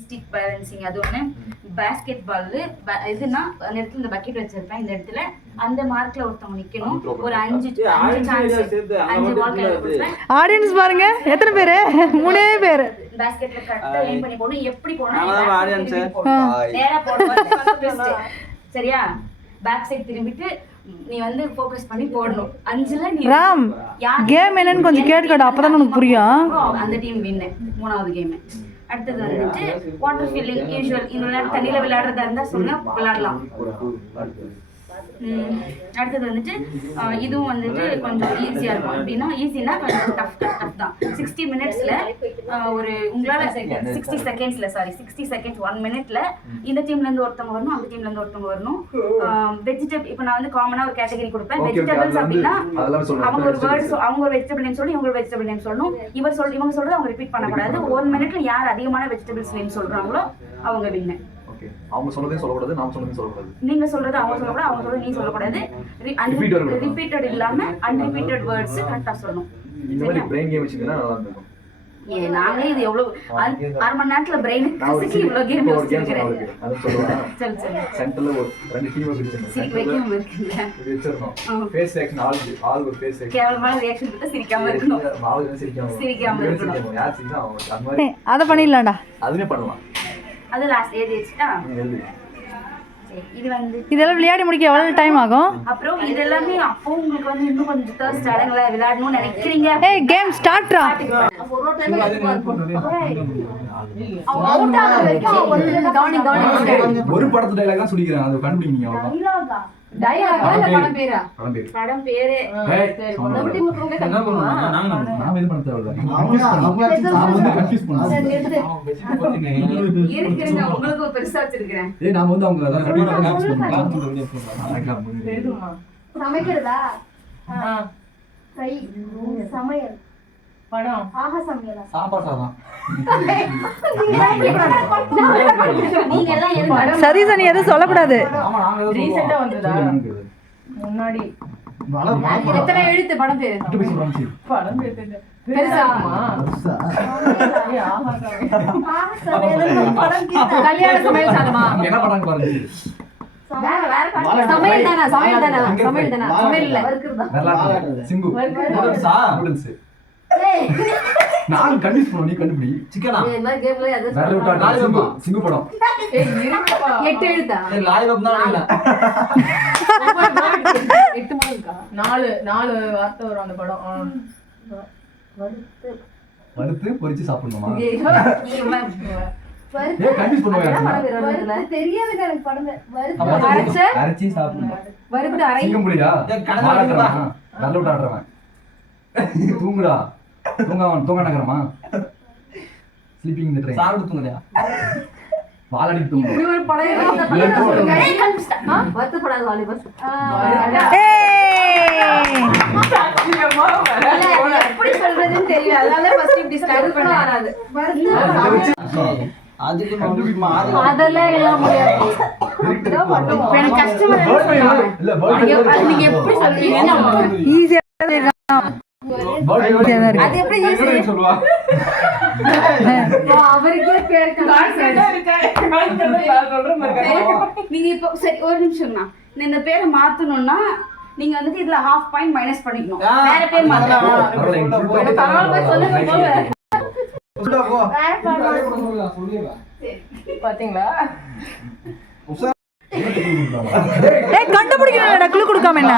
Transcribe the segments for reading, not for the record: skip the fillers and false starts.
Stick balancing அது ஒன்று. Basket பால் இதுனா அந்த இடத்துல இந்த பக்கெட் வச்சிருப்பேன், இந்த இடத்துல அந்த மார்க்ல ஒருத்தவங்க நிக்கணும். ஒரு 5 பால் கையில கொடுப்பேன். ஆடியன்ஸ் பாருங்க எத்தனை பேரு? 3 பேரு. பேஸ்கெட்ல கரெக்ட்டா எய்ம் பண்ணி போடணும். எப்படி போடணும்? நேரா போடணும். சரியா? பேக் சைடு திரும்பிட்டு நீ வந்து ஃபோக்கஸ் பண்ணி போடணும். 5ல நீ ராம் கேம் என்னன்னு கொஞ்சம் கேட்டுக்கடா, அப்பதான் உனக்கு புரியும். அந்த டீம் வின். 3வது கேம். அடுத்தது வந்துட்டு வாட்டர் ஃபில்லிங் யூசுவல். இந்த தண்ணியில விளையாடுறதா இருந்தா சொன்னா விளையாடலாம். அடுத்தது வந்துட்டு இதுவும் வந்துட்டு கொஞ்சம் ஈஸியா இருக்கும். அப்படின்னா ஈஸினா கொஞ்சம் டஃப் தான். 60 மினிட்ஸ்ல ஒரு உங்களால 60 செகண்ட்ஸ்ல 60 செகண்ட்ஸ் 1 மினிட்ல இந்த டீம்ல இருந்து ஒருத்தவங்க வரணும், அந்த டீம்ல இருந்து ஒருத்தவங்க வரணும். வெஜிடபிள் இப்போ நான் வந்து காமனா ஒரு கேட்டகரி கொடுப்பேன். வெஜிடபிள்ஸ் அப்படின்னா அவங்க ஒரு வேர்ட், அவங்க ஒரு வெஜிடபிள் நேம் சொல்லி இவங்க வெஜிடபிள் நேம் சொல்லணும். இவங்க சொல்றது அவங்க ரிப்பீட் பண்ணக்கூடாது. 1 மினிட்ல யார் அதிகமான வெஜிடபிள்ஸ் நேம் சொல்றாங்களோ அவங்க வின்னு. அவங்க சொன்னதே சொல்லக்கூடாது, நாம சொன்னதே சொல்லக்கூடாது. நீங்க சொல்றது அவங்க சொல்லக்கூடாது, அவங்க சொல்றது நீ சொல்லக்கூடாது. ரிப்பீட்டட் இல்லாம அன்ரிப்பீட்டட் வேர்ட்ஸ் கரெக்ட்டா சொல்லணும். இந்த மாதிரி பிரெயின் கேம் வச்சிருந்தா நல்லா இருக்கும். நாங்களே இது எவ்வளவு 6 மணி நேரத்துல பிரெயினுக்கு இவ்வளவு கேம் யோசிச்சிருக்கேன். அத சொல்லுவா. சரி சென்டர்ல ஒரு 2 டீம் வச்சிருக்கோம். சிரிக்க வைக்காம இருக்குல்ல. இது வச்சிரணும். ஃபேஸ் ரியாக்ஷன் ஆல் ஒரு ஃபேஸ் ரியாக்ஷன். கேவலமான ரியாக்ஷன் கொடுத்தா சிரிக்காம இருக்கணும். மாவுல சிரிக்காம இருக்கணும். யார் சிரிச்சா அவங்க அந்த மாதிரி அத பண்ணிடலாம்டா. அதுவே பண்ணலாம். அது லாஸ்ட் ஏதி வச்சிட்டா. இது வந்து இதெல்லாம் விளையாடி முடிக்க எவ்வளவு டைம் ஆகும்? அப்புறம் இதெல்லாம் அப்போ உங்களுக்கு வந்து இன்னும் கொஞ்சம் தர்ஸ்ட் அடங்கல விளையாடணும்னு நினைக்கிறீங்க. ஏய் கேம் ஸ்டார்ட்ரா. ஒரு டைம் அவுட் ஆக வரைக்கும் ஒரு படத்து டயலாக் தான் சொல்லிக்கிறேன். அது கண்டுபிடிங்க அவ்வளவுதான். டயலாக் படம் பேரா? படம் பேரே. நம்ம டீம் போங்க கண்டுபிடிமா. நாம இது பண்ண தேவையில்ல. நான் வந்து கன்ஃபியூஸ் பண்ணேன். இருக்குங்க உங்களுக்கு பெருசா வச்சிருக்கேன். ஏய் நாம வந்து அவங்க அத கன்ஃபியூஸ் பண்ணோம். சமைக்கிறதா? கை சமையல் படம் ஆஹா சமையலா? சாப்பாடு சாதம். நீங்க எல்லாம் எது படம்? சரி சரி எதுவும் சொல்ல கூடாது. ஆமா நாங்க ஏதோ ரீசெண்டா வந்ததா? முன்னாடி எத்தனை எழுத்து படம் பேரு? படம் பேரு பெருசாமா? ஆஹா சமையல் படம் கீதா. கல்யாண சமையல் சாதமா? என்ன படம் பாருங்க. சமையல் தானா? சமையல் இல்ல வர்க்குறதா? நல்லா சிம்பு நூடுல்ஸா? நூடுல்ஸ். நான் கன்ஃபியூஸ் பண்ணு, நீ கண்டுபிடி. சிக்கனா? இந்த மாதிரி கேம்ல அது வேற விட்டா சிம்பு சிம்பு படம். ஏய் இருப்பா. 8 எழுத்தா? ஏய் லாலிபாப் தான் இல்ல. 8 மூணுக்கா? 4 வார்த்தை வரும் அந்த படம். வறுத்து பொரிச்சு சாப்பிடணுமா? நீ ஏய் கன்ஃபியூஸ் பண்ணுவாங்க. தெரியாது எனக்கு படம். அரைச்சி சாப்பிடணும். வறுத்து அரை சிங்கம் புடியா? நல்ல விட்டு ஆடுறவன். தூங்குடா. தூங்க நகரமா? Sleeping in the train. சாப்பிட்டு தூங்குறியா? வாலடி தூங்கு. இப்படி ஒரு படம் வறுத்து படாத வாலிபஸ். எப்படி சொல்றதுன்னு தெரியல. அதனால ஃபர்ஸ்ட் இப்படி ஸ்டார்ட் பண்ண வராது. அதுக்கு அதெல்லாம் எல்லாம் முடியாது. எனக்கு கஸ்டமர் இல்ல பர்த்டே நீங்க எப்படி சொல்றீங்க? ஈஸியா அது எப்படி ஈஸியா சொல்லுவா? அவருக்கே பேர் நீங்க இப்போ சரி ஒரு நிமிஷம்னா இந்த பேரை மாத்தணும்னா நீங்க வந்துட்டு இதுல ½ பாயிண்ட் மைனஸ் பண்ணிக்கணும். வேற பேர் மாத்தலாம். பாத்தீங்களா? ஏய் கண்டுபிடிக்கணும்டா, க்ளூ கொடுக்காம என்ன?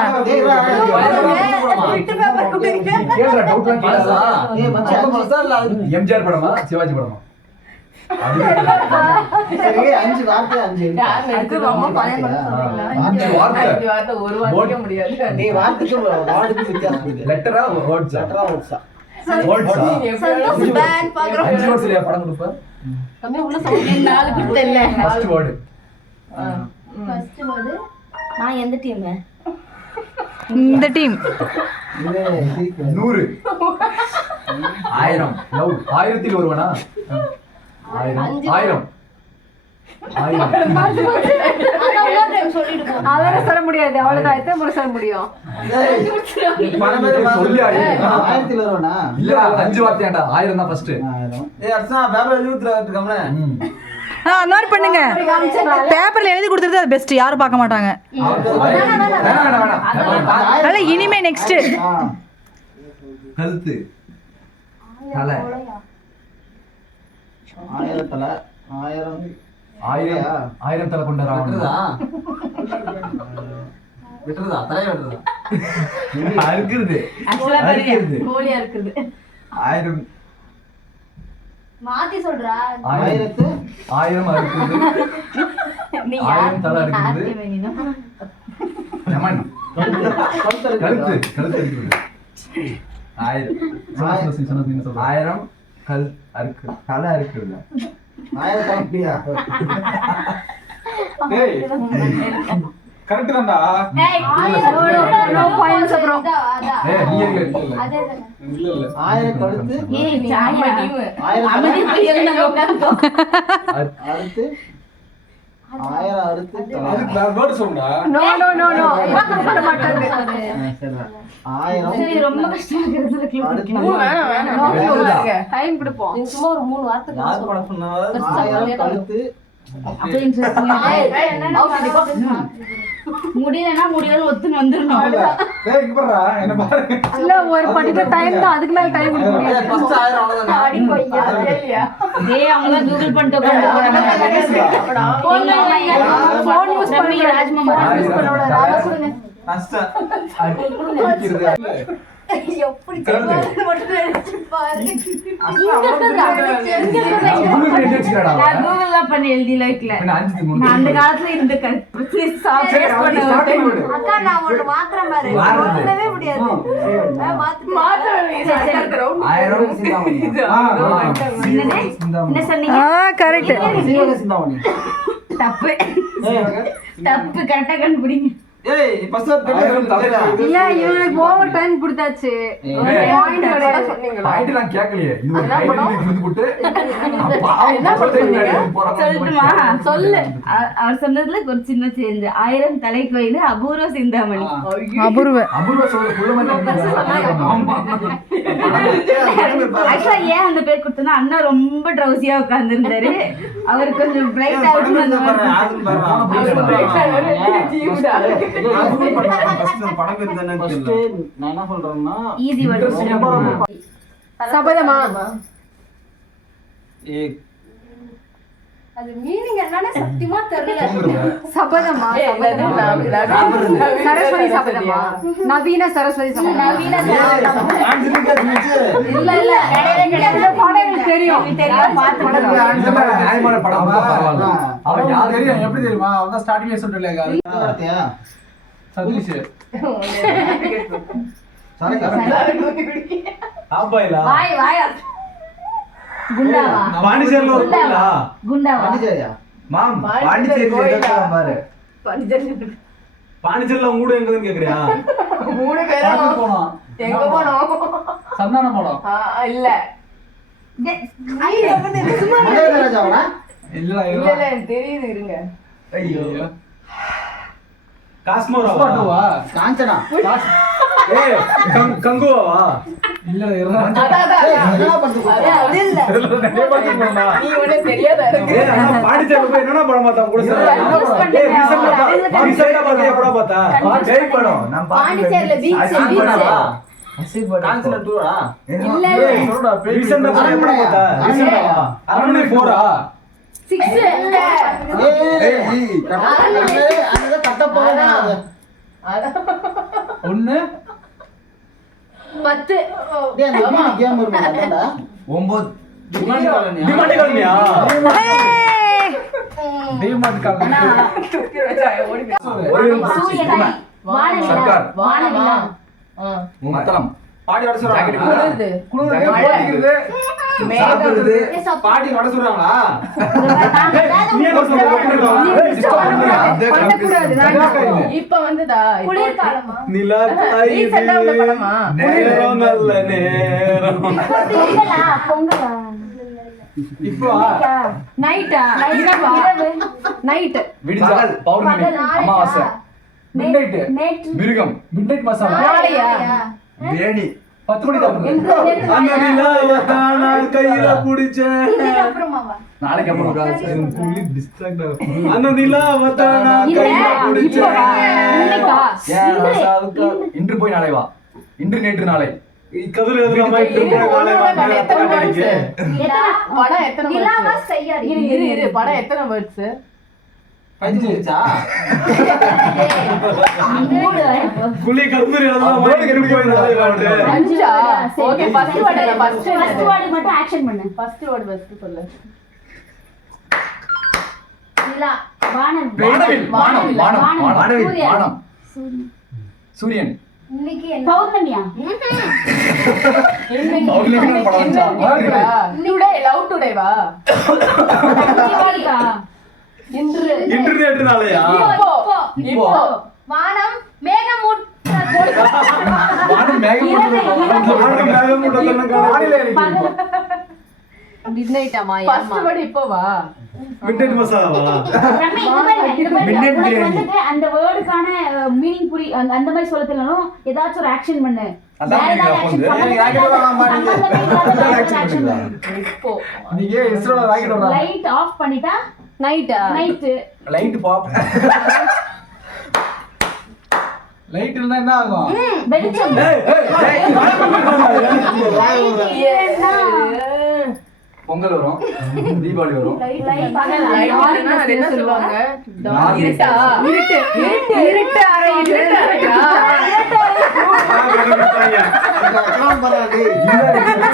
கேக்குற டவுட்லாம் கேளா? ஏய் மச்சான் எம்ஜிஆர் படமா சிவாஜி படமா? சரி 5 வார்த்தை 5 அது ரொம்ப பழைய அஞ்சு வார்த்தை ஒரு வார்த்தை முடியாது. நீ வார்த்தைக்கு வித்தியாசம் இருக்கு. லெட்டரா வேர்ட்ஸா? லெட்டரா வேர்ட்ஸா? வேர்ட்ஸா? சந்தோஷ் பேன் பாக்குறோம். 5 வேர்ட்ஸ் இல்லையா படம் கொடுப்ப? கம்மி உள்ள சவுண்ட் 4 கிட்ட இல்ல. First word. ஃபர்ஸ்ட் வேர்ட் நான் எந்த டீம்? இந்த டீம் 100 1000 லவ் 1000 ஒருவனா? 1000 அதெல்லாம் சொல்ல முடியாது. அவ்வளவுதான் எத்தனை முறை சொல்ல முடியும்? சொல்லி 1000 வருவனா? இல்ல 5 வார்த்தையாடா 1000 தான் ஃபர்ஸ்ட். ஏய் அர்ச்சனா பேப்பர் எழுதி ஊத்துறா கம்ல. அந்த மாதிரி பண்ணுங்க. பேப்பர்ல எழுதி கொடுத்துறது அது பெஸ்ட், யாரும் பார்க்க மாட்டாங்க. அதனால இனிமே நெக்ஸ்ட் கழுத்து தலை ஆயிரம் தலை ஆயிரம் தலை கொண்ட ராவணன். விட்டுறதா தலையை விட்டுறதா அறுக்கிறது ஆக்சுவலா அறுக்கிறது. கோழியா இருக்குது. ஆயிரம் மாத்தி சொல்றா. ஆயிரத்து ஆயிரம் அறுக்கிறது. நீ ஆயிரம் தலை அறுக்கிறது. யமன் கழுத்து கழுத்து அறுக்கிறது. ஆயிரம் ஆயிரம் கல் அறுக்கு தலை அறுக்கிறது. ஆயிரம் தலைப்பியா கரெக்ட் தான்டா. No points bro. ஏய் நீ இருக்கு அதே ஆயிரம் கழுத்து ஏய் சாயா ஆயிரம் அமைதி புரியல நம்ம உட்கார்ந்தோ. அறுத்து ஆயிரம் அறுத்து அதுக்கு நான் வேர்ட் சொல்றா. No. பண்ண மாட்டாங்க. ஆயிரம் சரி ரொம்ப கஷ்டமா இருக்குதுல கிளப். வேணாம். டைம் கொடுப்போம். நீங்க சும்மா ஒரு 3 வார்த்தை யார் படம் பண்ணாலும் ஆயிரம் கழுத்து அப்ப இன்ட்ரஸ்டிங்கா முடியலன்னா முடியலன்னு ஒத்துன்னு வந்துடணும். டேய் இங்க பாருடா என்ன பாரு. இல்ல ஒரு பர்టిక్యులர் டைம் தான், அதுக்கு மேல டைம் கொடுக்க முடியாது. ஃபர்ஸ்ட் ஆயிரம் அவ்வளவுதான் அடி போய்யா தெரியலையா? டேய் அவங்க கூகுள் பண்ணிட்டு உட்கார்ந்து ஃபோன் யூஸ் பண்ணி ராஜ்மாமா யூஸ் பண்ணோட ராஜா கொடுங்க. ஃபர்ஸ்ட் அறுக்கிறது. எப்படி சொல்றது மட்டும் நினைச்சு பாரு. நான் கூகுள்ல பண்ணி எழுதி லைக்ல. நான் அந்த காலத்துல இந்த சாஃப்ட்வேர் பண்ண அக்கா நான் ஒன்னு மாத்திரம் பாரு. சொல்லவே முடியாது. ஆயிரம் சிந்தாமணி என்ன சொன்னீங்க? கரெக்ட். சிந்தாமணி தப்பு தப்பு கரெக்டா கண்டுபிடிங்க. ஏய் ஃபர்ஸ்ட் தலையில இல்ல இவனுக்கு ஓவர் டைம் கொடுத்தாச்சு. பாயிண்ட் கிடையாது சொன்னீங்களா? பாயிண்ட் நான் கேட்கலையே. இது ஒரு டைம் வந்து போட்டு என்ன சொல்லட்டுமா? சொல்லு. அவர் சொன்னதுல ஒரு சின்ன சேஞ்ச். 1000 தலை கோயில் அபூர்வ சிந்தாமணி. அபூர்வ அபூர்வ சொல்ற புள்ள ஆக்சுவலா ஏன் அந்த பேர் கொடுத்தனா அண்ணா ரொம்ப ட்ரௌசியா உட்கார்ந்து இருந்தாரு. அவர் கொஞ்சம் பிரைட் ஆச்சு அந்த ஈஸி வேர்ட். சபதமா அது மீனிங் என்னன்னு சத்தியமா தெரியல. சபதமா சரஸ்வதி சபதமா நவீன சரஸ்வதி சபதமா நவீன இல்ல கிடையவே பாடங்கள் தெரியும் நியாயமான படம் பரவாயில்ல. அவன் யார் தெரியும் எப்படி தெரியுமா? அவங்க ஸ்டார்டிங்ல சொல்லிட்டாங்க சதீஷ் ஆபாயிலா வாய் வாய் குண்டாவா பாண்டிச்சேரில ஒரு கோயிலா? குண்டாவா பாண்டிச்சேரியா மாம் பாண்டிச்சேரில இருக்க பாரு. பாண்டிச்சேரில உங்க கூட எங்கன்னு கேக்குறியா? 3 பேரும் போனோம். எங்க போனோம்? சந்தானம் போனோம். இல்ல மலையராஜாவா இல்ல இல்ல எனக்கு தெரியுது இருங்க. ஐயோ காஸ்மோரா பாட்டுவா? காஞ்சனா ஏய் கங்குவாவா? இல்ல என்ன பண்றது அது இல்ல நிறைய படம் பண்ணா. நீ ஒண்ணு தெரியாத ஏய் அண்ணா பாண்டிச்சேரில போய் என்னடா படம் பார்த்தா கூட சொல்ல. ஏய் ரீசன்ட்டா பாத்தியா படம் பார்த்தா? பேய் படம் நான் பாண்டிச்சேரில பீச் காஞ்சனா 2 இல்ல சொல்லுடா பேய். ரீசன்ட்டா படம் பார்த்தா? ரீசன்ட்டா அரண்மனை 4 6 இல்ல ஏய் அங்க கட்ட போறா ஒண்ணு 10 டேய் அந்த அம்மா கேம் இருக்குடா 9 டிமாண்ட் காலனியா டிமாண்டி காலனியா? டிமாண்ட் காலனி. சூரியனை வானவில்லா சர்க்கார். வானவில்லா மத்தளம் பாடி வட சொல்றாங்க குளிர் போடிக்கிறது. சாப்பிடுறது பாடி வட சொல்றாங்களா நீ என்ன சொல்ற? இப்ப வந்துதா குளிர்காலமா நிலா ரீசெண்டா உள்ள படமா நேரம் நல்ல நேரம். பொங்கலா பொங்கலா இப்போ நைட்டா இரவா நைட் விடிஞ்சா பௌர்ணமி அமாவாசை மிட்நைட். நேற்று மிருகம் மிட்நைட் மசாலா. நாளையா வேணி 10 மணிக்கு தான். அந்த நிலாவை தான் நான் கையில புடிச்சேன். அப்புறமாவா நாளைக்கு அப்புறம் ஒரு ஆள் அந்த நிலா வந்தானா கையில பிடிச்ச ஏன் ராசாவுக்கா? இன்று போய் நாளை வா. இன்று நேற்று நாளை. கதிர் எதுல மைக் இருக்க காலை வாங்க எத்தனை மணிக்கு படம் எத்தனை நிலாவா words? செய்யாடி. இரு படம் எத்தனை வேர்ட்ஸ்? 5 வச்சா குளி கதிர் எதுல மைக் இருக்க நாளை வாங்க 5 okay first word first word மட்டும் ஆக்ஷன் பண்ணு. ஃபர்ஸ்ட் வேர்ட் ஃபர்ஸ்ட் சொல்லு. நிலா, வானம், வானவில். வானம் வானம் வானம், வானவில். சூரியன். வானம் சூரியன். இன்னைக்கு பௌர்ணமியா? பௌர்ணமி படம் வந்துச்சா? டுடே லவ் டுடே வா. தீபாவளிக்கா? இன்று இன்டர்நெட் நாளையா இப்போ வானம் மேகமூட்ட வானம் மேகமூட்டம். காலையில இருக்கு மிட்நைட்டாமா ஃபர்ஸ்ட் வேர்ட் இப்போ வா. மிட்நைட் மசாலாவா Midnight biryani. வந்துட்டு அந்த வேர்டுக்கான மீனிங் புரி அந்த மாதிரி சொல்ல தெரியலனாலும் ஏதாச்சும் ஒரு ஆக்ஷன் பண்ணு. அதான் வேற ஏதாவது நீங்க action வந்து- பண்ணு. எனக்கு racket விடலாமா நீங்க? சம்பந்தமே இல்லாத action action பண்ணுங்க. பண்ணு. இப்போ நீங்க இஸ்ரோல ராக்கெட் விடுறாங்க லைட் ஆஃப் பண்ணிட்டா நைட்டா நைட். Light pop. லைட் இருந்தா என்ன ஆகும் வெளிச்சம். பொங்கல் வரும், தீபாவளி வரும். லைட்னா அது என்ன சொல்லுவாங்க? டார்க் இருட்டா இருட்டு இருட்டு இருட்டு அறை இருட்டு அறையா?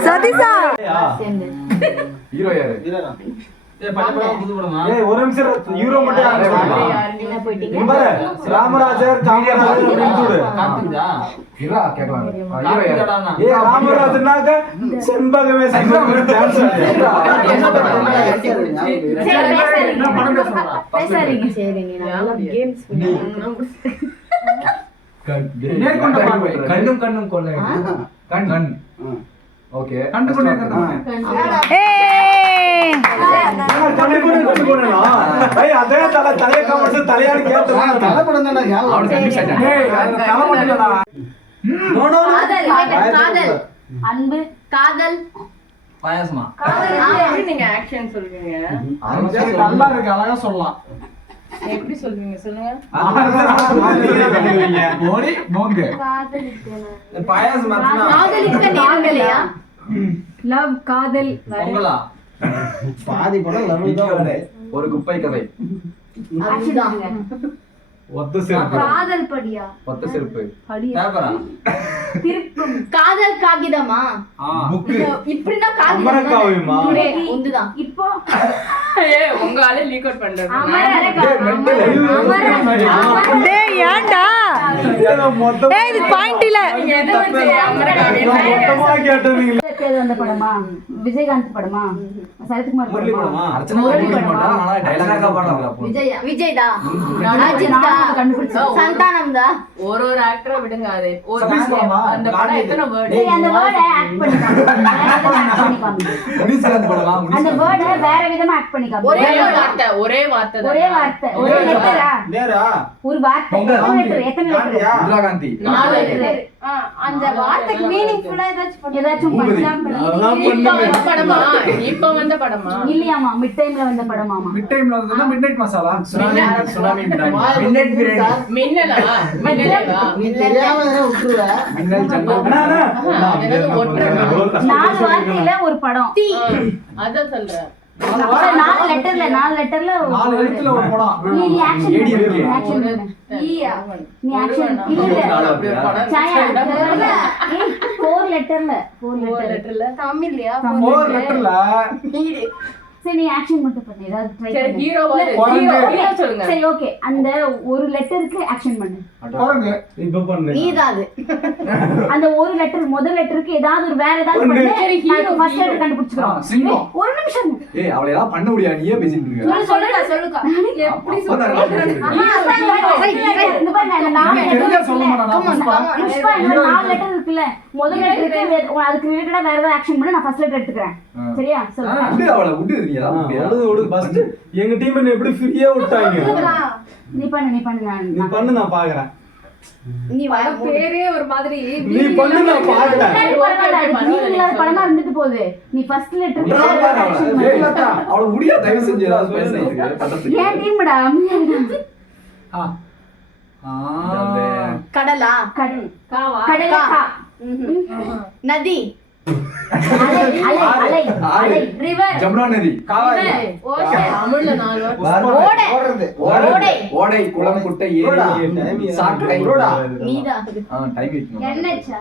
சதீஷா சேர்ந்து. ஹீரோ யாரு? புது படமா ஏய் ஒரு நிமிஷம் யூரோ மட்டும் யாரு சொல்லுங்க என்ன போயிட்டீங்க? இங்க பாரு ராமராஜர் காமராஜர் பிரிச்சுடு காத்துக்குதா ஹீரோ கேட்கலாம். ஹீரோ யாரு? காத்துக்குதாடா ஏய் ராமராஜர்னாக்க செண்பகமே செண்பகமே டான்ஸ் சரி, என்ன படம் பேசுறா பேசாதீங்க. சரி, நீ நல்லா கேம்ஸ் நேர்கொண்ட பார்வை. கண்ணும் கண்ணும் கொள்ளை. கண் கண். ஓகே. கண்டு கொண்டே ஏய் கண்டு கொண்டா ஏய் அதே தலைய காமர்ஸ் தலையாடி கேட்றேன் தலை படம் தான்டா ஞாபகம் அவனுக்கு கண்டிப்பா சாட்டா. ஏய் அது தலை மட்டும்டா நோ நோ காதல், காதல், அன்பு, காதல், பாயாசமா எப்படி நீங்க ஆக்ஷன் சொல்வீங்க? நல்லா இருக்கு அழகா சொல்லலாம் எப்படி சொல்வீங்க சொல்லுங்க. மோடி மோங்க பாயாசம் மாத்தினா காதலிக்க நேரங்களையா? லவ், காதல், பொங்கலா பாதி படம் லவ் தான் வருது ஒரு குப்பை கதை. ஆக்சுவலா ஒத்த சேர்ப்பு காதல் படியா? 10 செருப்பு. பேப்பரா திருப்பும், காதல் காகிதமா? புக் இப்படின்னா அமரக்காவியமா? உண்டுதான். இப்போ ஏய் உங்க ஆளே லீக் அவுட் பண்றாரு. டேய் ஏன்டா ஏய் இது பாயிண்ட் இல்ல மொத்தமா கேட்டீங்க அந்த படமா? விஜயகாந்த் படமா? சரத்குமார் முரளி படமா? படமா அர்ச்சனா முரளி படமா? ஆனா டயலாகா பாடுறாங்க அப்போ. விஜய் சந்தானம் தான். ஒரு ஆக்டரை விடுங்க. அது ஒரு சதீஷ் மாமா, அந்த படம் எத்தனை வேர்ட்? அந்த வேர்டை ஆக்ட் பண்ணி காமி. முனிஸ்காந்த் படமா? அந்த வேர்டை வேற விதமா ஆக்ட் பண்ணி காமி. ஒரே வார்த்தை ஒரே வார்த்தை தான். ஒரே வார்த்தை, ஒரே லெட்டரா? நேரா ஒரு வார்த்தை, எத்தனை லெட்டர்? எத்தனை லெட்டர்? இந்திரா காந்தி. 4 லெட்டர். அந்த வார்த்தைக்கு மீனிங்ஃபுல்லா ஏதாச்சும் பண்ணலாம். இப்ப வந்த படமா? இல்லையாமா, மிட் டைம்ல வந்த படமாமா. மிட் டைம்ல வந்ததுன்னா மிட்நைட் மசாலா சுனாமி மின்னல் பிரியாணி. மின்னலா? மின்னலா? நீ தெரியாம தானே விட்டுருவ மின்னல் சங்கம். என்னது ஒற்றை 4 வார்த்தையில ஒரு படம். அதான் சொல்றேன். 4 லெட்டர்ல 4 லெட்டர்ல 4 எழுத்துல ஒரு படம் நீ ஆக்ஷன் ADMK. பண்ணு. ஆக்ஷன் பண்ணு. நீ ஆக்ஷன் இல்ல. சாயா 4 லெட்டர்ல 4 லெட்டர்ல தமிழ்லையா? 4 லெட்டர்ல சரி, நீ ஆக்ஷன் மட்டும் பண்ணு. ஏதாவது ட்ரை சரி பண்ணு. ஹீரோவா? குரங்கு. ஹீரோ சொல்லுங்க. சரி, ஓகே. அந்த ஒரு லெட்டருக்கு ஆக்ஷன் பண்ணு. குரங்கு இப்ப பண்ணு நீதான் அது. அந்த ஒரு லெட்டர், முதல் லெட்டருக்கு ஏதாவது ஒரு வேற ஏதாவது பண்ணு. சரி, hero, ஃபர்ஸ்ட் லெட்டர் hero. கண்டுபிடிச்சுக்கிறோம். சிங்கம். ஒரு நிமிஷம். ஏய் அவளை ஏதாவது பண்ண முடியாது, நீயே பேசிட்டு இருக்க. சொல்லுங்க. எப்படி சொல்ற? இந்த பாருங்க, அந்த 4 தெரிஞ்சா சொல்ல மாட்டானா புஷ்பா? புஷ்பா, இந்த 4 லெட்டர் இருக்குல்ல, முதல் லெட்டருக்கு அதுக்கு ரிலேட்டடா வேற ஏதாவது ஆக்ஷன் பண்ணு. நான் ஃபர்ஸ்ட் லெட்டர் எடுத்துக்கிறேன். சரியா? சொல்லுங்க. விடு அவளை, விடு நீ ஏதாவது முடியாது. விடு ஃபர்ஸ்ட் எங்க டீம் என்ன எப்படி ஃப்ரீயா விட்டாங்க நீ பண்ணு நீ பண்ணு நான் பாக்குறேன் நீ வர பேரே ஒரு மாதிரி நீ பண்ணு நான் பாக்கல படமா இருந்துட்டு போகுது. நீ ஃபர்ஸ்ட் லெட்டர் அவள முடியா தயவு செஞ்சு ஏதாவது பேசுறதுக்கு பண்றதுக்கு. ஏன் டீம்டா? கடலா காவா கடலா நதி அலை அலை அலை ரிவர் ஜமுனா நதி, காவாய் தமிழ்ல 4 வார்த்தை ஓடை ஓடுறது ஓடை ஓடை, குளம், குட்டை, ரோடா. ஏரி, சாக்கடை. நீதான் டைம் வைக்கணும். என்னச்சா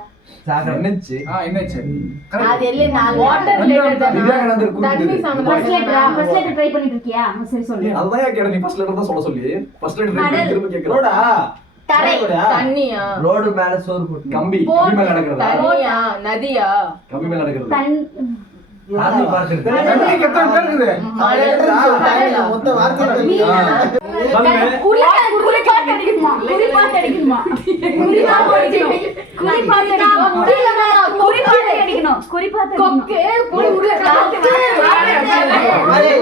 என்னச்சு? என்னச்சு? அது எல்லாம் 4 வாட்டர் ரிலேட்டட் விவேகானந்தர் தான் தண்ணி கூப்பிட்டு ஃபர்ஸ்ட் லெட்டர் ட்ரை பண்ணிட்டு இருக்கியா? சரி சொல்லு. அதான் கேட்ட நீ ஃபர்ஸ்ட் லெட்டர் தான் சொல்ல சொல்லி ஃபர்ஸ்ட் லெட்டர் திரும்ப கேக்குறோம். ரோடா தரை தண்ணியா ரோடு மேல சோறு போட்டு கம்பி, கம்பி மேல நடக்கிறதா? தண்ணியா நதியா கம்பி மேல நடக்கிறது. ஆதி பார்க்கிறது தண்ணிக்கு எத்தனை பேர் இருக்குது? மொத்த வார்த்தை தெரியும். சொல்லுங்க. குறிப்பாட்டு அடிக்கணுமா? குறிப்பாட்டு அடிக்கணுமா? குறிப்பாட்டு அடிக்கணும். குறிப்பாட்டு அடிக்கணும். குறிப்பாட்டு அடிக்கணும். குறிப்பாட்டு கொக்கு போய் உள்ள ஏய்,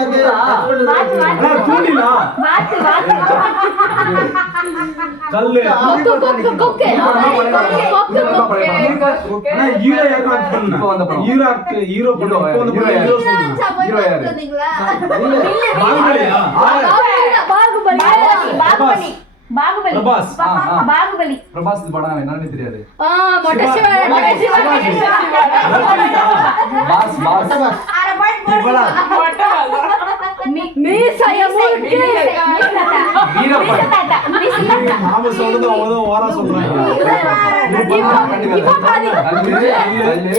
எப்படி பாத்து? அண்ணா, தூண்டிலா? வாத்து வாத்து கல்லு. கொக்கு அண்ணா, ஹீரோ யாருக்கு act பண்ணா? இப்போ வந்த படம். ஹீரோ பண்ண இப்போ வந்த படம் ஹீரோ சொல்லுங்க. ஹீரோ யாரு? பாகுபலியா? பாகுபலி பாகுபலி பாகுபலி பிரபாஸ். பாகுபலி பிரபாஸ் இது படம் என்னன்னு தெரியாது. மொட்டை பாஸ் பாஸ் அரை பாயிண்ட் போடுங்க. வீரப்பன். நாம சொல்றது அவங்க ஓரா சொல்றாங்க.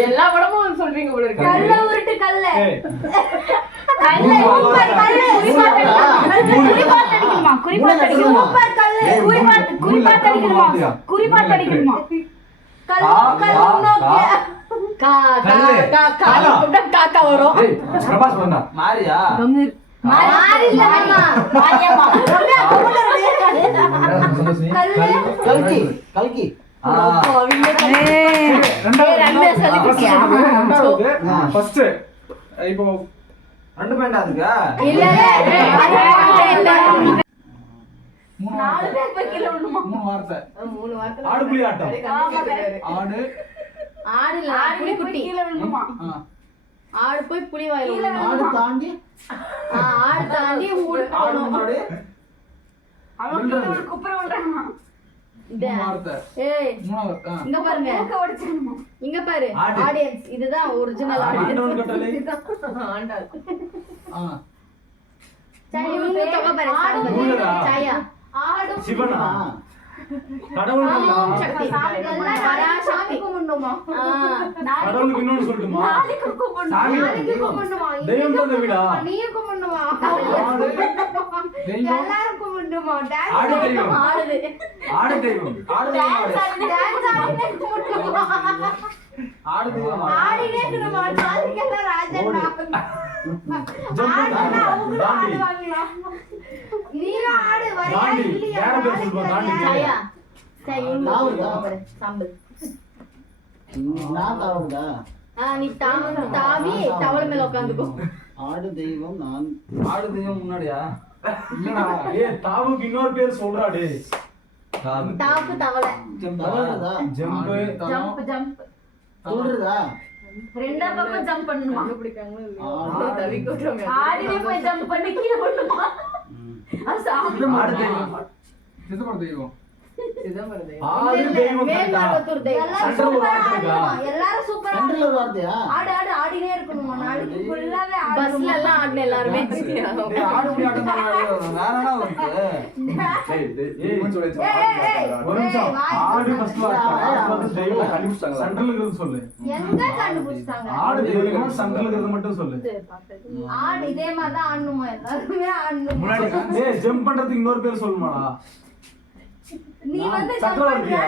எல்லா படமும் சொல்றீங்க போல இருக்கு கல்ல உருட்டு கல்ல ஏய், கல்ல சூப்பர் கல்ல குறிப்பாட்டு அடிக்கணுமா? குறிப்பாட்டு அடிக்கணுமா? சூப்பர் கல்ல குறிப்பாட்டு அடிக்கணுமா? குறிப்பாட்டு அடிக்கணுமா? காக்கா வரும் ஏய், பிரபாஸ் வந்தா. மாரியா கல்கி கல்கி ஃபர்ஸ்ட் இப்போ ரெண்டு பேண்டா அதுக்கா மூணு வார்த்தை. ஆடுபுலி ஆட்டம். ஆடு. ஆடுல புலிக்குட்டி ஆ. ஆடு போய் புலி வாயில ஆடு தாண்டி ஆடு தாண்டி ஊடு ஆடு முன்னாடி மூணு வார்த்தை. ஏய் மூணாவது. இங்க பாருங்க இங்க பாரு ஆடு. ஆடியன்ஸ் இதுதான் ஒரிஜினல் ஆண்டவன் கட்டளை. ஆண்டாள் ஆ. சரி இவங்க தொகை பாரு மூணுடா. சாயா சிவனா? கடவுள் சக்தி பராசக்தி கடவுளுக்கு இன்னொன்னு சொல்லட்டுமா? சாமி. தெய்வம் தந்த வீடா? தெய்வம். ஆடு தெய்வம். ஆடுது ஆடு தெய்வம். ஆடு ஆடு தாண்டி. வேற பேர் சொல்லுவா, தாண்டி. சாயா சரி இவங்க தொகை பாரு சாம்பல் நான் தாவுடா நீ தாவி தவளை மேல உட்காந்துக்கோ ஆடு தெய்வம் நான் ஆடு தெய்வம் முன்னாடியா? இல்லடா. ஏய், தாவுக்கு இன்னொரு பேர் சொல்றா டேய். தாப்பு தவளை தவறுதா ஜம்ப். ஜம்ப் ஜம்ப் சொல்றதா ரெண்டா பக்கம் ஜம்ப் பண்ணணுமா? ஆடினே போய் ஜம்ப் பண்ணி கீழே போடணுமா? அது சாமி. ஆடு தெய்வம். சிதம்பரம் தெய்வம். ஆடு தெய்வம் கரெக்டா? மேல்மருவத்தூர் தெய்வம் சென்ட்ரல் ஒரு வார்த்தை இருக்கா? சென்ட்ரல் ஒரு வார்த்தையா பஸ்ல எல்லாம் ஆடின எல்லாருமே டேய், ஆடுபுலி ஆட்டம் தான் வேற என்ன வந்து? டேய், தெய்வம்னு சொல்லிச்சு. ஒரு நிமிஷம். ஆடு ஃபர்ஸ்ட் வார்த்தை. தெய்வம் கண்டுபிடிச்சாங்களா? சென்ட்ரல்ங்கிறது சொல்லு. ஆடு தெய்வம் சென்ட்ரல்ங்கிறது மட்டும் சொல்லு. முன்னாடி ஏய், ஜம்ப் பண்றதுக்கு இன்னொரு பேர் சொல்லுமாடா? சக்கரவர்த்தியா?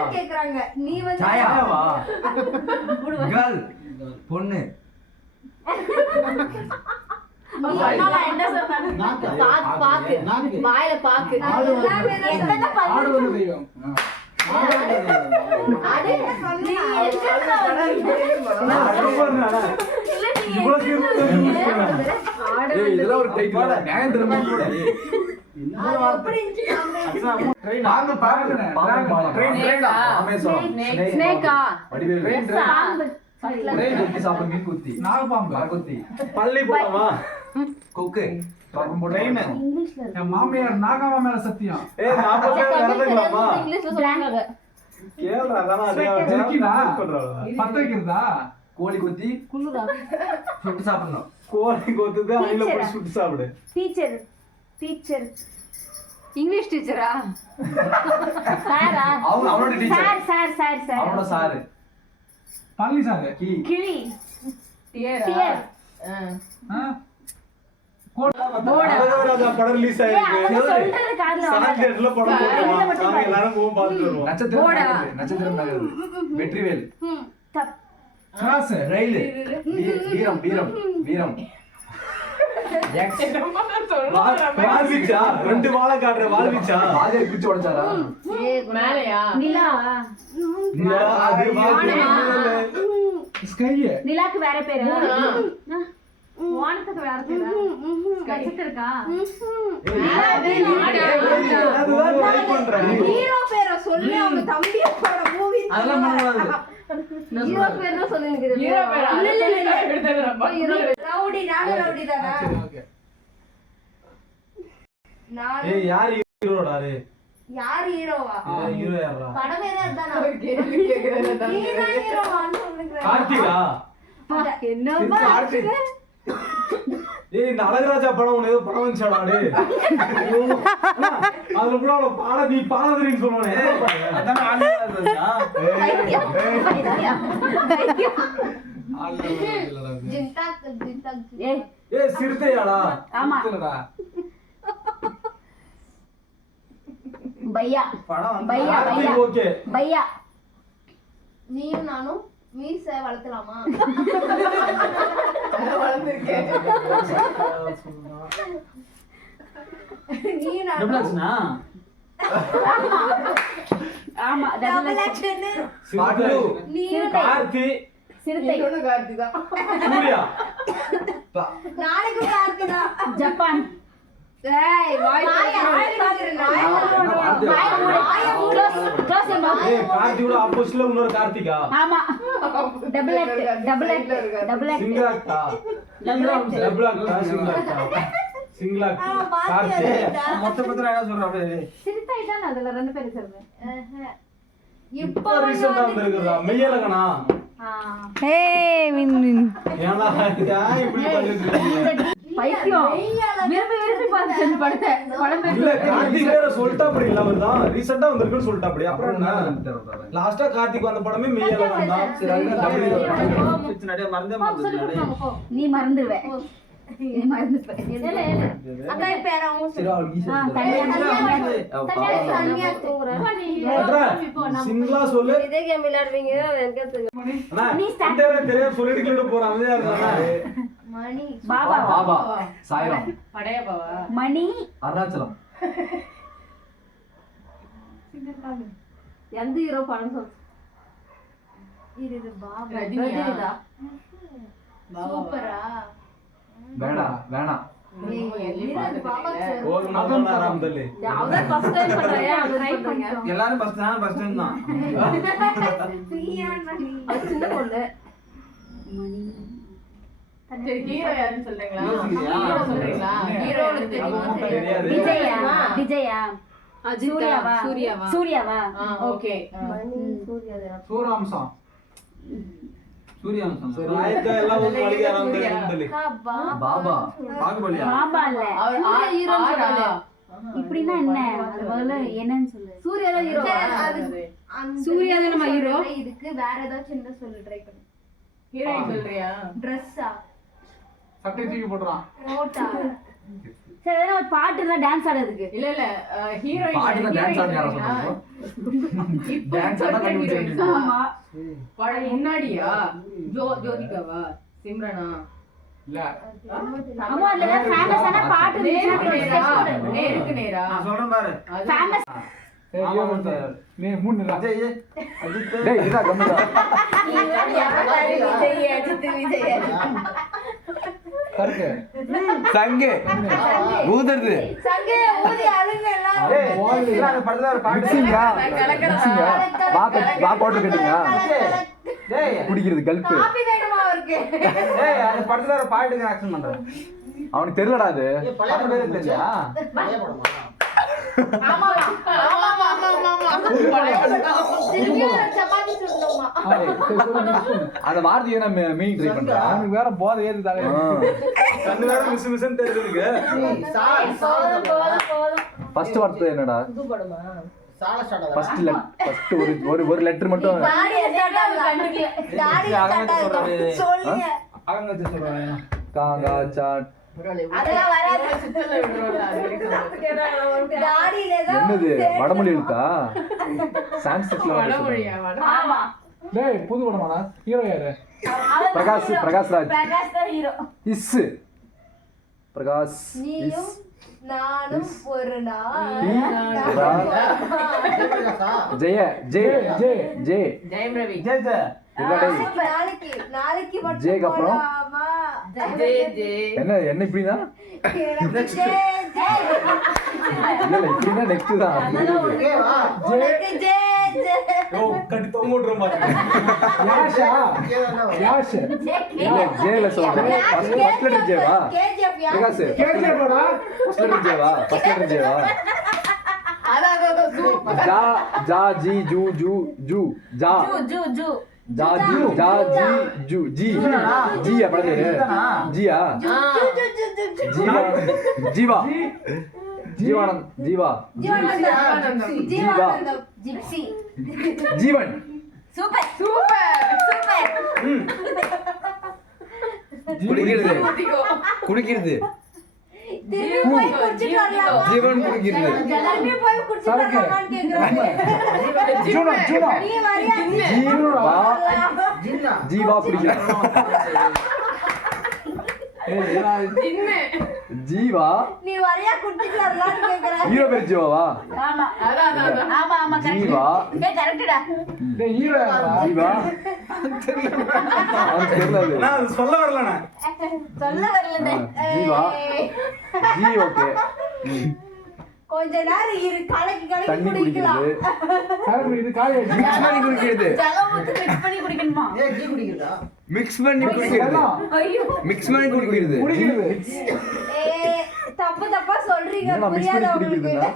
சாயாவா? கேர்ள் பொண்ணு நாக்கு பாக்கு வாயில பாக்கு ஆடு வந்து தெய்வம். ஆ. இதெல்லாம் ஒரு டைட்டில் நியாயம் தெரியுமா கூட மாமியார் நாகாமா மேல சத்தியம் பத்த வைக்கிறதா கோழி கொத்தி சுட்டு சாப்பிடணும். கோழி கொத்துது அணில போய் சுட்டு சாப்பிடு. டீச்சர் டீச்சர் இங்கிலீஷ் டீச்சரா? சாரா? அவனோட teacher. Sir sir sir sir. அவனோட சார். பள்ளி சார். கிளி. டியரா? டியர். அழகராஜா படம் ரிலீஸ் ஆயிருக்கு. சொல்றது காதுல சாந்தியர்ல படம் போடுவாங்க. நாங்க எல்லாரும் போய் பார்த்துட்டு வருவோம். நட்சத்திரம் நகர். வெற்றிவேல். தப். கிராஸ் ரயில். வீரம் வீரம் வீரம். வாழ்விச்சா? ரெண்டு வாழை காட்டுற வாழ்விச்சா? பாதியை குச்சி உடைச்சாரா? மேலையா? நிலாவா? ஸ்கை. நிலாக்கு வேற பேரு? வானத்துக்கு வேற பேரா? நட்சத்திரக்கா? ஹீரோ பேரை சொல்லி அவங்க தம்பிய போற மூவி. அதெல்லாம் பண்ணக்கூடாது. ஹீரோ பேர் தான் சொல்லி நிக்கிறேன். ஹீரோ பேரா? இல்ல ரவுடி. நானே ரவுடி தானா? ஏய் யார் ஹீரோடா அது? யார் ஹீரோவா? ஹீரோ யாரா? படமே தான் தானா? ஹீரோவான்னு சொல்லுங்க. கார்த்திகா? என்ன கார்த்திக். ஏய் இந்த அழகராஜா படம் உனக்கு ஏதோ படம் வந்துச்சாடா டேய். அதுல கூட அவள பாலதரின்னு சொல்லுவானே. அதானே ஆண்டா. ஏய் சிறுத்தையாடா? ஆமா. பையா. பையா பையா. ஓகே. பையா. நீயும் நானும் மீச வளர்த்தலாமா? ஆமா டபுள் ஆக்ஷன். கார்த்தி. சிறுத்தை. கார்த்தி தான். சூர்யா. நாளைக்கு கார்த்தி தான். ஜப்பான். ஏய் வாய் ஏய் கார்த்தியோட ஆப்போசிட்ல இன்னொரு கார்த்திகா. ஆமா டபுள் ஆக்ட் சிங்கிள் ஆக்டா? டபுள் ஆக்டா சிங்கிள் ஆக்டா? Single act Karthi. மொத்தத்துல என்ன சொல்ற அப்படியே? சிறுத்தை தான் அதுல ரெண்டு பேரும் சொல்றேன். இப்போ ரீசன்ட்டா வந்திருக்குதா மெய்யலகனா? ஏய் ஏனா இப்படி பண்ணிட்டு இருக்கீங்க? பைத்தியம். விரும்பி பார்த்து படத்தை படம் இல்ல கார்த்திக் வேற சொல்லிட்டா அப்படி இல்ல அவர்தான் ரீசன்ட்டா வந்திருக்குன்னு சொல்லிட்டா அப்படி அப்புறம் என்ன லாஸ்டா கார்த்திக் வந்த படமே மெய்யலகன் தான். நீ மறந்துடுவே. நீ மறந்துடுவே. அக்கா இப்ப யாராவது சிங்கிளா சொல்லு. இதே கேம் விளையாடுவீங்க எனக்கு தெரியும். அண்ணா தெரியும் சொல்லிட்டு போறாங்க. மணி. பாபா. பாபா. சாய்ராம். படைய பாவா. மணி. அருணாச்சலம். எந்த ஹீரோ படம் சொல்லு. இது பாபா. ரஜினியா? சூப்பரா. வேணா வேணா. எல்லாரும் ஃபர்ஸ்ட் தான். சின்ன பொண்ணு. ஹீரோ யாருன்னு சொல்றீங்களா? ஹீரோ சொல்றீங்களா? ஹீரோவுக்கு தெரியுமா? விஜயா. விஜயா. சூர்யாவா? சூர்யாவா? ஓகே. மணி சூர்யா. சூராம்சம். சூர்யாவம்சம். ராயக்கா எல்லாம் ஒரு மளிகை ஆரம்பிச்சு பாபா. பாகுபலியா? பாபா இல்ல. அவர் ஹீரோ சொல்லல. இப்படின்னா என்ன? அது முதல்ல என்னன்னு சொல்லு. சூர்யா தான் ஹீரோ. சூர்யா தான் நம்ம ஹீரோ. இதுக்கு வேற ஏதாச்சும் என்ன சொல்லு ட்ரை பண்ணு. ஹீரோயின் சொல்றியா? Dress-ஆ? சட்டை தூக்கி போடுறான். நோட்டா? சரி ஏதாவது ஒரு பாட்டு இருந்தா டான்ஸ் ஆடுறதுக்கு. இல்ல ஹீரோயின். பாட்டுல டான்ஸ் ஆடுற யாரை சொல்றீங்க? டான்ஸ் ஆட கண்டுபிடிச்சீங்க. ஆமா. படம் முன்னாடியா? ஜோதிகாவா? சிம்ரனா? இல்ல ஆமா அதுல ஃபேமஸான பாட்டு இருந்துச்சுன்னா நேருக்கு நேரா? நான் சொல்றேன் பாரு. ஃபேமஸ் நீ 3 அஜய் அஜித் டேய் இதா கம்முடா கரெக்ட் சங்கு ஊதுறது சங்கே ஊதி அழுங்க எல்லாம் டேய் இல்ல அந்த படத்துல ஒரு பாட்டு மிக்ஸிங்கா மிக்ஸிங்கா வா கோட்டர் கட்டிங்க டேய் குடிக்கிறது கல்ப் காபி வேணுமா அவருக்கு டேய் அந்த படத்துல ஒரு பாட்டுக்கு ஆக்ஷன் பண்றான் அவனுக்கு தெரியலடா அது பழைய பேர் தெரியலையா ஆமா திரும்பியும் சப்பாத்தி சுடணுமா அந்த வார்த்தையை நான் மீன் ட்ரை பண்றேன் அவனுக்கு வேற போதை ஏறுதாங்க கண்ணு வேற மிஸ் தெரியுதுங்க போதும் ஃபர்ஸ்ட் வார்த்தை என்னடா ஃபர்ஸ்ட் ஒரு லெட்டர் மட்டும் தாடி சொல்லுங்க அகங்க சொல்றாங்க காங்கா சாட் அதெல்லாம் வராது தாடியில தான் என்னது வடமொழி எழுத்தா சான்ஸ்கிரிட்ல ஆமா டேய் புது படமாடா ஹீரோ யாரு பிரகாஷ் ராஜ் பிரகாஷ் தான் ஹீரோ இஸ் பிரகாஷ் நீயும் நானும் ஒரு நாள் ஜெய ஜெய ஜெய் ஜெய ஜெயம் ரவி ஜெய் ஜெய் நாளைக்கு மட்டும் ஜெய்க்கு அப்புறம்? போலாமா? என்ன இப்படின்னா எனக்கு ஜெய், ஜெய். இல்ல இப்படின்னா நெக்ஸ்ட் தான் ஓகேவா உனக்கு ஜெய், ஜெய். கட்டி தொங்க விட்டுறோம் யாஷா யாஷ் இல்ல ஜெயல சொல்றேன் ஃபர்ஸ்ட் லெட்டர் ஜெயவா KGF யா? பிரகாஷ் கேஜே போடா ஃபர்ஸ்ட் லெட்டர் ஜெயவா ஜா ஜா ஜி ஜூ ஜூ ஜூ ஜா ஜூ ஜூ ஜா ஜி ஜா ஜி ஜூ ஜி ஜி அப்படி ஜியா ஜு, ஜு, ஜு, ஜு, ஜு. Jeeva Jeeva Jeevanand Jeeva Jeevanandham. Jeevanandham. Gypsy. Jeevan super super super குடிக்கிறது குடிக்கிறது திரும்பி போய் குடிச்சிட்டு வரலாமா? ஜீவன் குடிக்கிறது திரும்பி போய் குடிச்சிட்டு வரலாமான்னு கேக்குறாங்க. ஜூனா ஜூனா நீ வரியா? ஜீவா ஜின்னா ஜீவா குடிக்கிறான் ஜீவா நீ வரியா குடிச்சிட்டு வரலாம்னு கேக்குறாங்க. ஹீரோ பேர் ஜீவாவா ஆமா ஆமா ஆமா ஜீவா கரெக்ட்டா டேய் ஹீரோ யாரா ஜீவா அவனுக்கு தெரியல அது. நான் அது சொல்ல வரலண்ணா சொல்ல வரலனே. ஜீவா ஜி ஓகே கொஞ்ச நேரம் இரு, கலக்கி கலக்கி தண்ணி குடிக்கலாம். குடிக்கிறது சார் இது காலேஜ் மிக்ஸ் பண்ணி குடிக்கிறது ஜலம் ஊத்தி மிக்ஸ் பண்ணி குடிக்கணுமா ஏய் டீ குடிக்கிறதா மிக்ஸ் பண்ணி குடிக்கிறது ஐயோ மிக்ஸ் பண்ணி குடிக்கிறது குடிக்கிறது ஏய், தப்பு தப்பா சொல்றீங்க, என்னடா mix புரியாத பண்ணி உங்களுக்கு. குடிக்கிறதுன்னா?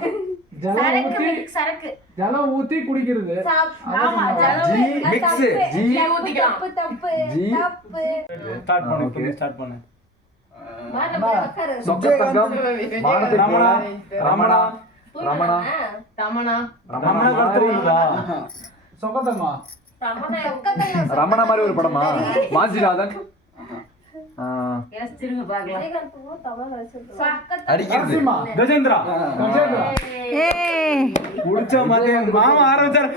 ஜலம் சரக்கு ஊத்தி சரக்கு ஜலம் ஊத்தி குடிக்கிறது ஆமா ஜலம் ஜி mix, ஜி தப்பு தப்பு ஜி. தப்பு. ஸ்டார்ட் பண்ணு okay. ஸ்டார்ட் பண்ணு உட்காரு. சொக்கத்தங்கம் வானத்தை போல ரமணா ரமணா ரமணா ரமணா கத்துறீங்களா சொக்கத்தம்மா சொக்கத்தங்கம். ரமணா மாதிரி ஒரு படமா மாஞ்சிநாதன் திரும்ப பாக்கலாம் விஜயகாந்த் தமிழ் சொக்கத்தங்கம். அடிக்கிறது நரசிம்மா கஜேந்திரா கஜேந்திரா ஏய் குடிச்ச மாதிரி மாமா ஆரம்பிச்சார்